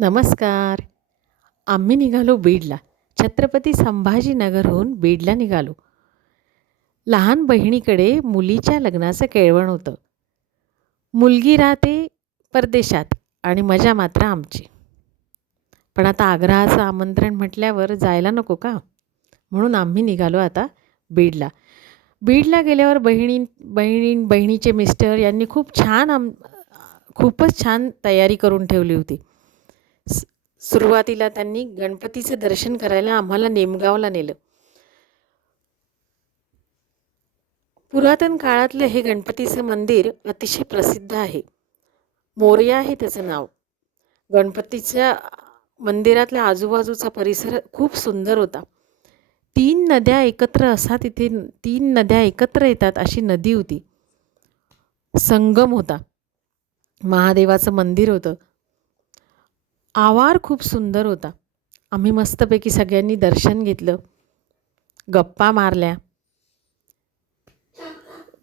नमस्कार. आम्ही निघालो बीडला. छत्रपती संभाजीनगरहून बीडला निघालो. लहान बहिणीकडे मुलीच्या लग्नाचं केळवण होतं. मुलगी राहते परदेशात आणि मजा मात्र आमची. पण आता आग्रहाचं आमंत्रण म्हटल्यावर जायला नको का? म्हणून आम्ही निघालो आता बीडला. बीडला गेल्यावर बहिणी बहिणी बहिणीचे मिस्टर यांनी खूप छान आम खूपच छान तयारी करून ठेवली होती. सुरुवातीला त्यांनी गणपतीचं दर्शन करायला आम्हाला नेमगावला नेलं. पुरातन काळातलं हे गणपतीचं मंदिर अतिशय प्रसिद्ध आहे. मोर्या आहे त्याचं नाव. गणपतीच्या मंदिरातल्या आजूबाजूचा परिसर खूप सुंदर होता. तीन नद्या एकत्र असा तिथे तीन नद्या एकत्र येतात अशी नदी होती. संगम होता. महादेवाचं मंदिर होतं. आवार खूप सुंदर होता. आम्ही मस्तपैकी सगळ्यांनी दर्शन घेतलं. गप्पा मारल्या.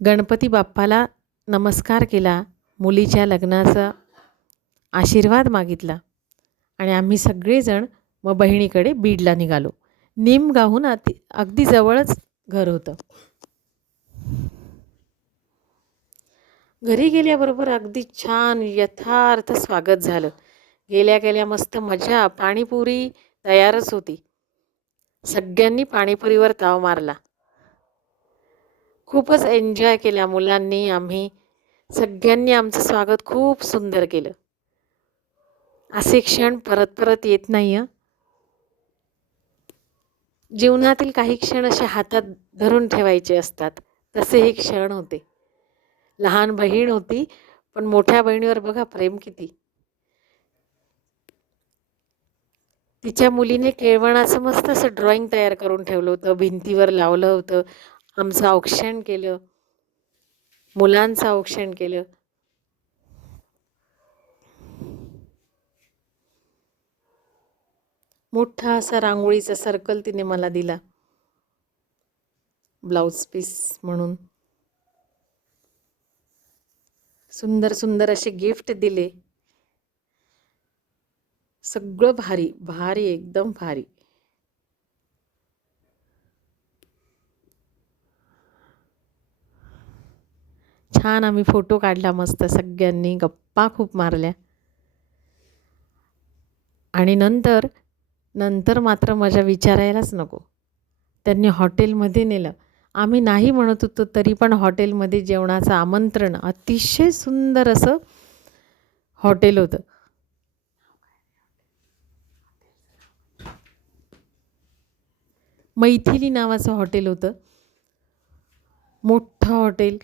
गणपती बाप्पाला नमस्कार केला. मुलीच्या लग्नाचा आशीर्वाद मागितला. आणि आम्ही सगळेजण मग बहिणीकडे बीडला निघालो. निमगावहून अति अगदी जवळच घर होतं. घरी गेल्याबरोबर अगदी छान यथार्थ स्वागत झालं. गेल्या गेल्या मस्त मजा पाणीपुरी तयारच होती. सगळ्यांनी पाणीपुरीवर ताव मारला. खूपच एन्जॉय केला मुलांनी आम्ही. सगळ्यांनी आमचं स्वागत खूप सुंदर केलं. असे क्षण परत परत येत नाही हं. जीवनातील काही क्षण असे हातात धरून ठेवायचे असतात. तसे हे क्षण होते. लहान बहीण होती पण मोठ्या बहिणीवर बघा प्रेम किती. तिच्या मुलीने केळवणाचं मस्त असं ड्रॉइंग तयार करून ठेवलं होतं. भिंतीवर लावलं होतं. आमचं औक्षण केलं. मुलांचं औक्षण केलं. मोठा असा रांगोळीचा सर्कल तिने मला दिला. ब्लाऊज पीस म्हणून. सुंदर सुंदर असे गिफ्ट दिले. सगळं भारी भारी एकदम भारी. छान आम्ही फोटो काढला मस्त सगळ्यांनी गप्पा खूप मारल्या. आणि नंतर नंतर मात्र माझ्या विचारायलाच नको. त्यांनी हॉटेलमध्ये नेलं. आम्ही नाही म्हणत होतो तरी पण हॉटेलमध्ये जेवणाचं आमंत्रण अतिशय सुंदर असं हॉटेल होतं. मैथिली नावाचं हॉटेल होतं. मोठं हॉटेल.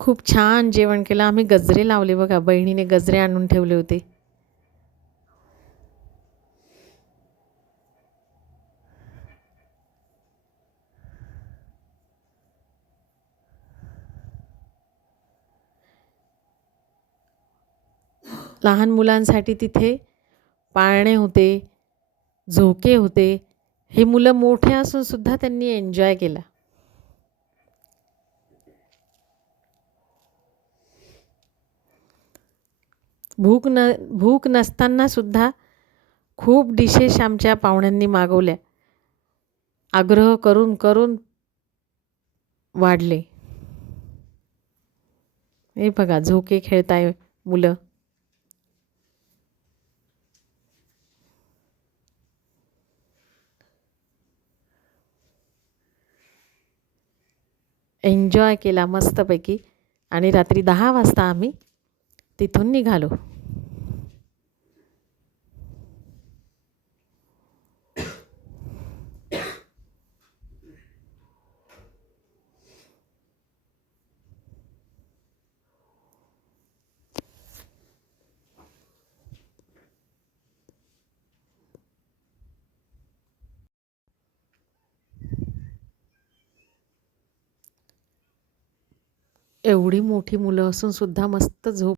खूप छान जेवण केलं. आम्ही गजरे लावले बघा. बहिणीने गजरे आणून ठेवले होते. लहान मुलांसाठी तिथे पाळणे होते झोके होते हे मुलं मोठे असून सुद्धा त्यांनी एन्जॉय केला. भूक न भूक नसताना सुद्धा खूप डिशेस आमच्या पाहुण्यांनी मागवल्या. आग्रह करून करून वाढले. हे बघा झोके खेळताय मुलं. एन्जॉय केला मस्तपैकी. आणि रात्री दहा वाजता आम्ही तिथून निघालो. एवढी मोठी मुलं असून सुद्धा मस्त झोप